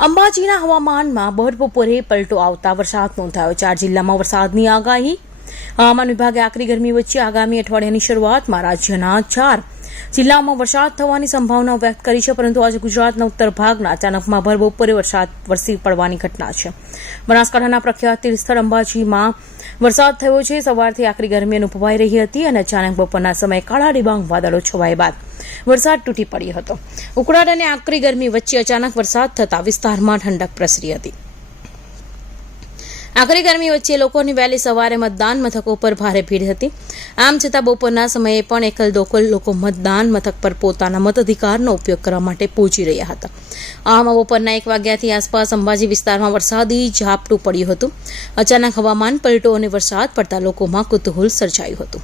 અંબાજીના હવામાનમાં ભર બપોરે પલટો આવતા વરસાદ નોંધાયો। 4 જિલ્લામાં વરસાદની આગાહી। હવામાન વિભાગે આકરી ગરમી વચ્ચે આગામી અઠવાડિયાની શરૂઆતમાં રાજ્યના 4 જિલ્લાઓમાં વરસાદ થવાની સંભાવના વ્યક્ત કરી છે, પરંતુ આજે ગુજરાતના ઉત્તર ભાગના અચાનકમાં ભર બપોરે વરસાદ વરસી પડવાની ઘટના છે। બનાસકાંઠાના પ્રખ્યાત તીર્થસ્થળ અંબાજીમાં વરસાદ થયો છે। સવારથી આકરી ગરમી અનુભવાઈ રહી હતી અને અચાનક બપોરના સમયે કાળા ડિબાંગ વાદળો છવાયા બાદ વરસાદ તૂટી પડ્યો હતો। ઉકળાટ અને આકરી ગરમી વચ્ચે અચાનક વરસાદ થતા વિસ્તારમાં ઠંડક પ્રસરી હતી। આકરી ગરમી વચ્ચે લોકોની વહેલી સવારે મતદાન મથકો પર ભારે ભીડ હતી। આમ છતાં બપોરના સમયે પણ એકલ દોકલ લોકો મતદાન મથક પર પોતાના મતાધિકારનો ઉપયોગ કરવા માટે પહોંચી રહ્યા હતા। આમાં બપોરના 1 વાગ્યાથી આસપાસ અંબાજી વિસ્તારમાં વરસાદી ઝાપટું પડ્યું હતું। અચાનક હવામાન પલટો અને વરસાદ પડતા લોકોમાં કુતૂહલ સર્જાયું હતું।